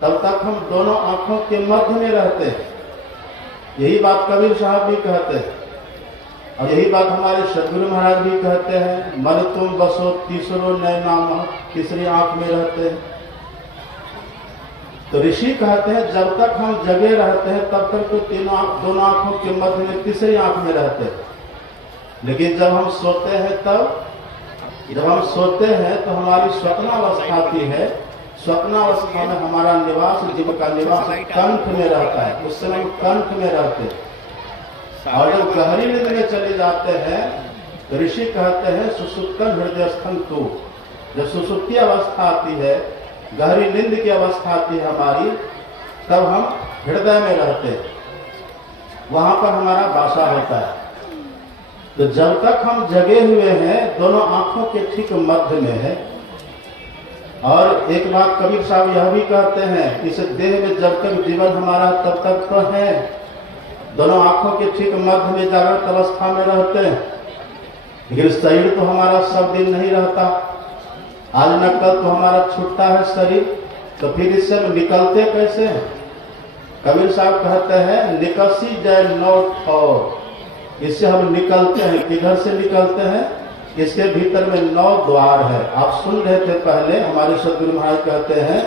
तब तक हम दोनों आंखों के मध्य में रहते हैं। यही बात कबीर साहब भी कहते हैं और यही बात हमारे सदगुरु महाराज भी कहते हैं, मन तुम बसो तीसरो नैना मह, तीसरी आंख में रहते हैं। तो ऋषि कहते हैं जब तक हम जगे रहते हैं तब तक तो दोनों आंखों के मध्य में तीसरी आंख में रहते हैं। लेकिन जब हम सोते हैं तो हमारी स्वप्नावस्था आती है। स्वप्नावस्था में हमारा निवास, जीव का निवास कंठ में रहता है। उस समय हम कंठ में रहते हैं। और जब गहरी नींद में चले जाते हैं तो ऋषि कहते हैं सुसुप्तन हृदय स्थन तू। जब सुसुप्ति अवस्था आती है, गहरी नींद की अवस्था आती है हमारी, तब हम हृदय में रहते हैं। वहां पर हमारा वासा होता है। तो जब तक हम जगे हुए हैं दोनों आंखों के ठीक मध्य में है। और एक बात कबीर साहब यह भी कहते हैं, इस देह में जब तक जीवन हमारा तब तक तो है, दोनों आंखों के ठीक मध्य में जागृत अवस्था में रहते हैं। लेकिन शरीर तो हमारा सब दिन नहीं रहता। आज न कल तो हमारा छूटता है शरीर। तो फिर इससे हम निकलते कैसे हैं? कबीर साहब कहते हैं निकसी जय नौ ठौर। इससे हम निकलते हैं। किधर से निकलते हैं? इसके भीतर में 9 द्वार है। आप सुन रहे थे पहले, हमारे सदगुरु महाराज कहते हैं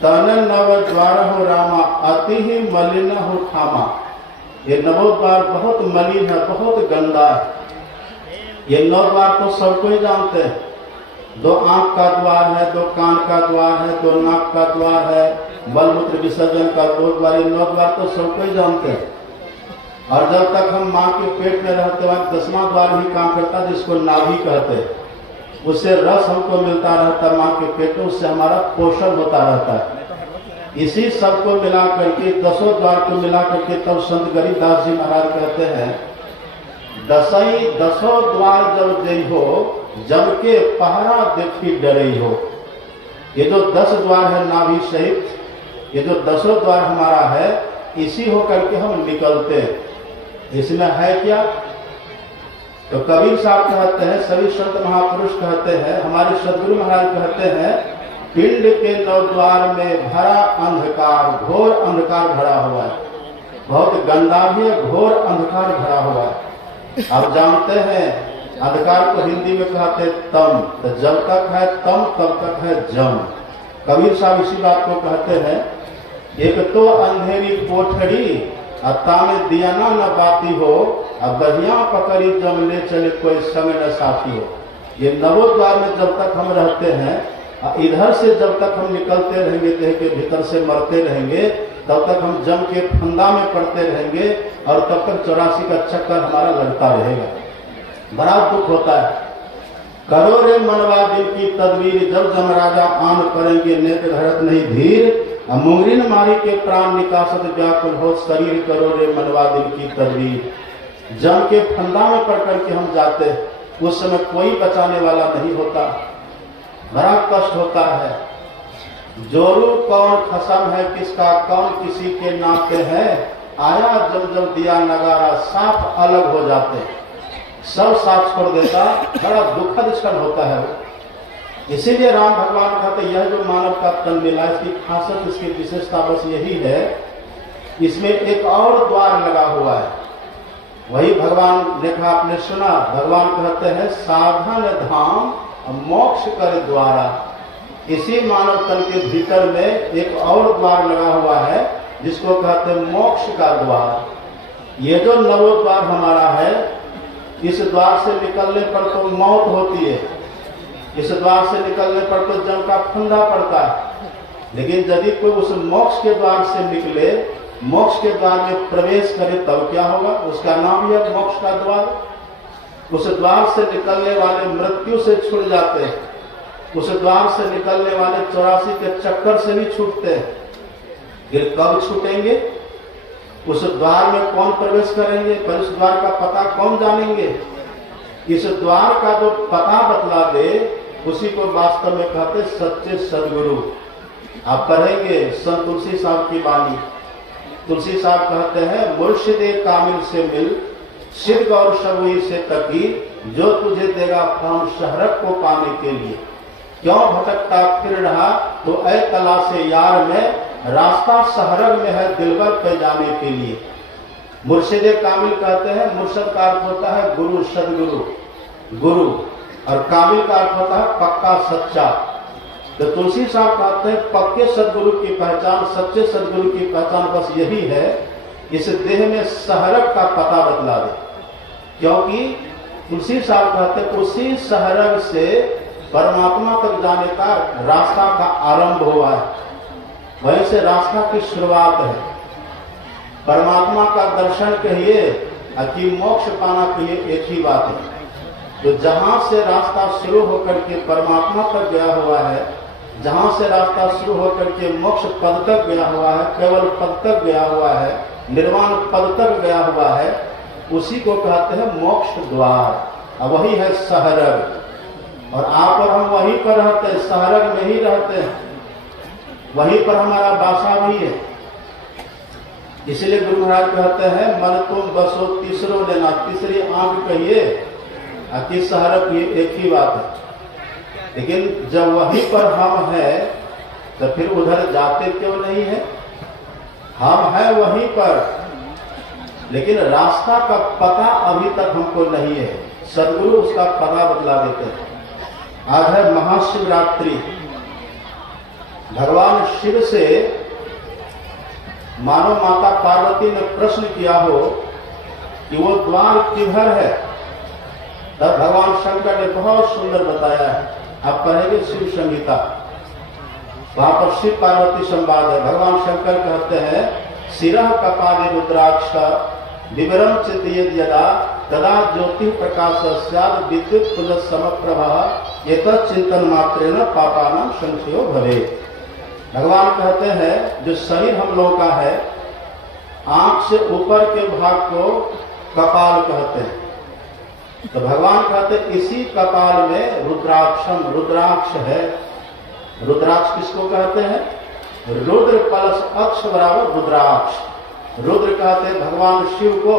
तन नव द्वार हो रामा, अति ही मलिन हो ठामा। ये 9 द्वार बहुत मलिन है, बहुत गंदा है। ये 9 द्वार तो सबको ही जानते हैं। 2 आंख का द्वार है, 2 कान का द्वार है, 2 नाक का द्वार है, मलमूत्र विसर्जन का 2 द्वार। ये 9 द्वार तो सबको ही जानते हैं। और जब तक हम माँ के पेट में रहते वक्त 10वां द्वार ही काम करता, जिसको नाभि कहते हैं। उससे रस हमको मिलता रहता माँ के पेट में, उससे हमारा पोषण होता रहता है। इसी सब को मिला करके 10 द्वार को मिला करके तब संत गरीबदास जी महाराज कहते हैं 10 द्वार जब जई हो, जब के पहरा देखी डरई हो। ये जो 10 द्वार है नाभि सहित, ये जो 10 द्वार हमारा है, इसी होकर के हम निकलते हैं। इसमें है क्या? तो कबीर साहब कहते हैं, सभी संत महापुरुष कहते हैं, हमारे सदगुरु महाराज कहते हैं पिंड के 9 द्वार में भरा अंधकार, घोर अंधकार भरा हुआ है। बहुत गंदा भी है, घोर अंधकार भरा हुआ है। आप जानते हैं अंधकार को हिंदी में कहते हैं तम। तो जब तक है तम तब तक है जम। कबीर साहब इसी बात को कहते हैं, एक तो अंधेरी कोठरी अत्ता में दिया न बाती हो, अब बहिया पकड़ी जम ले चले कोई संग न साथी हो। ये 9 द्वार में जब तक हम रहते हैं, इधर से जब तक हम निकलते रहेंगे, देह के भीतर से मरते रहेंगे, तब तक हम जम के फंदा में पड़ते रहेंगे और तब तक 84 का चक्कर हमारा लगता रहेगा। बड़ा दुख होता है। करो रे मनवा दिल की तदबीर, जब जमराजा आन करेंगे नेत्र धरत नहीं धीर। मुंगरीन मारी के प्राण निकासत व्याकुल हो, शरीर करो रे मनवा दिल की तदबीर। जम के फंदा में पड़ करके हम जाते, उस समय कोई बचाने वाला नहीं होता। बड़ा कष्ट होता है। जोरू कौन खसम है किसका, कौन किसी के नाते है। आया जब जब दिया नगारा, साफ अलग हो जाते, सब साथ छोड़ देता। बड़ा दुखद क्षण होता है। इसीलिए राम भगवान कहते यह जो मानव का तन मिला, इसकी खासियत, इसकी विशेषता बस यही है, इसमें एक और द्वार लगा हुआ है। वही भगवान देखा, आपने सुना, भगवान कहते हैं साधन धाम मोक्ष कर द्वारा। इसी मानव तन के भीतर में एक और द्वार लगा हुआ है, जिसको कहते हैं मोक्ष का द्वार। ये जो 9 द्वार हमारा है, इस द्वार से निकलने पर तो मौत होती है, इस द्वार से निकलने पर तो जम का फंदा पड़ता है। लेकिन यदि कोई उस मोक्ष के द्वार से निकले, मोक्ष के द्वार में प्रवेश करे, तब क्या होगा? उसका नाम है मोक्ष का द्वार। उस द्वार से निकलने वाले मृत्यु से छूट जाते हैं। उस द्वार से निकलने वाले 84 के चक्कर से भी छूटते हैं। फिर कब छूटेंगे? उस द्वार में कौन प्रवेश करेंगे? पर उस द्वार का पता कौन जानेंगे? इस द्वार का जो पता बतला दे, उसी को वास्तव में कहते सच्चे सदगुरु। आप पढ़ेंगे संत तुलसी साहब की वाणी। तुलसी साहब कहते हैं मुर्शिदे कामिल से मिल, सिद्ध और शबुई से तकी, जो तुझे देगा फल शहरत को पाने के लिए। क्यों भटकता फिर रहा, तो ऐ तलाशे यार में, रास्ता सहरग में है दिलबर पे जाने के लिए। मुर्शिदे कामिल कहते हैं, मुर्शद का अर्थ होता है गुरु, सदगुरु, गुरु, और कामिल का अर्थ होता है पक्का, सच्चा। तो तुलसी साहब कहते हैं पक्के सदगुरु की पहचान, सच्चे सदगुरु की पहचान बस यही है, इस देह में सहरग का पता बतला दे। क्योंकि तुलसी साहब कहते हैं उसी सहरग से परमात्मा तक जाने का रास्ता का आरंभ हुआ है, वहीं से रास्ता की शुरुआत है। परमात्मा का दर्शन कहिए कि मोक्ष पाना कहिए, एक ही बात है। तो जहां से रास्ता शुरू होकर के परमात्मा तक गया हुआ है, जहां से रास्ता शुरू होकर के मोक्ष पद तक गया हुआ है, केवल पद तक गया हुआ है, निर्वाण पद तक गया हुआ है, उसी को कहते हैं मोक्ष द्वार, और वही है सहरग। और आप और हम वहीं पर रहते हैं, सहरग में ही रहते हैं, वहीं पर हमारा बासा भी है। इसलिए गुरु महाराज कहते हैं मन तुम बसो तीसरो लेना, तीसरी आंख कहिए कि सहरग, ये एक ही बात है। लेकिन जब वहीं पर हम हैं तो फिर उधर जाते क्यों नहीं है? हम हैं वहीं पर, लेकिन रास्ता का पता अभी तक हमको नहीं है। सदगुरु उसका पता बतला देते हैं। आज है महाशिवरात्रि। भगवान शिव से मानो माता पार्वती ने प्रश्न किया हो कि वो द्वार किधर है, तब भगवान शंकर ने बहुत सुंदर बताया है। आप पढ़ेंगे शिव संहिता, वहां पर शिव पार्वती संवाद है। भगवान शंकर कहते हैं शिरः कपाले रुद्राक्ष विवरम चित यदा तदा ज्योति प्रकाश स्याद विद्युत पुज समप्रभा एतत् चिंतन मात्रेण पापानां संशयो भवे। भगवान कहते हैं जो शरीर हम लोगों का है, आंख से ऊपर के भाग को कपाल कहते हैं। तो भगवान कहते हैं इसी कपाल में रुद्राक्षम, रुद्राक्ष है। रुद्राक्ष किसको कहते हैं? रुद्र प्लस अक्ष बराबर रुद्राक्ष। रुद्र कहते हैं भगवान शिव को,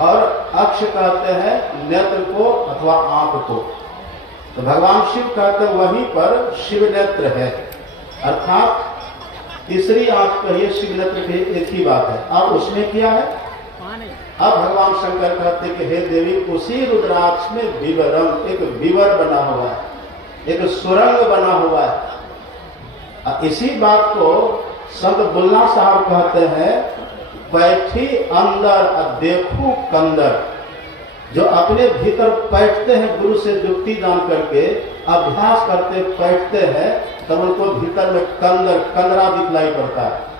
और अक्ष कहते हैं नेत्र को अथवा आंख को। तो भगवान शिव कहते हैं वहीं पर शिव नेत्र है, अर्थात तीसरी आंख कहिए शिव नेत्र कहिए, एक ही बात है। अब उसमें क्या है? अब भगवान शंकर कहते हैं कि हे देवी, उसी रुद्राक्ष में विवरम, एक विवर बना हुआ है, एक सुरंग बना हुआ है। इसी बात को संत बुल्ला साहब कहते हैं बैठी अंदर देखू कंदर। जो अपने भीतर बैठते हैं गुरु से युक्ति जान करके अभ्यास करते बैठते हैं, तब उनको भीतर में कंदर, कंदरा दिखलाई पड़ता है।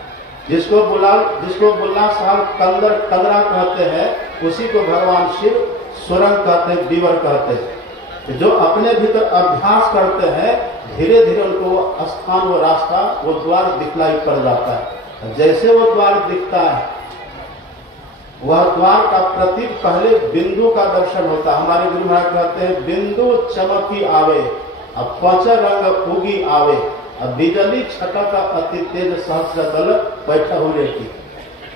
जिसको बुल्ला साहब कंदर, कंदरा कहते हैं, उसी को भगवान शिव सुरंग कहते हैं, विवर कहते हैं। जो अपने भीतर अभ्यास करते हैं, धीरे धीरे उनको वो स्थान, वो रास्ता, वो द्वार दिखलाई पड़ जाता है। जैसे वो द्वार दिखता है, वह द्वार का प्रतीक पहले बिंदु का दर्शन होता है। हमारे गुरु महाराज कहते हैं बिंदु चमकी आवे, अब पांच रंग उगी आवे, अब बिजली छटक अति तेज सहस्र दल बैठा हुए की।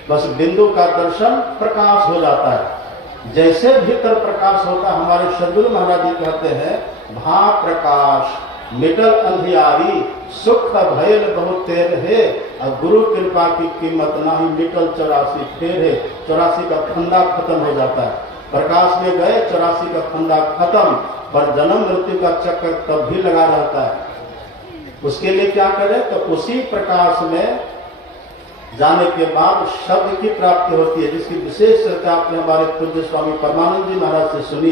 बस बिंदु का दर्शन, प्रकाश हो जाता है। जैसे भीतर प्रकाश होता, हमारे सदगुरु महाराज जी कहते हैं भा प्रकाश मिटल अंधियारी, सुख भयल बहुत तेर है, और गुरु कृपा की कीमत नहीं, मिटल 84 फेर है। 84 का फंदा खत्म हो जाता है। प्रकाश में गए, 84 का फंदा खत्म, पर जन्म मृत्यु का चक्कर तब भी लगा रहता है। उसके लिए क्या करें? तो उसी प्रकाश में जाने के बाद शब्द की प्राप्ति होती है, जिसकी विशेष चर्चा आपने हमारे पूज्य स्वामी परमानंद जी महाराज से सुनी।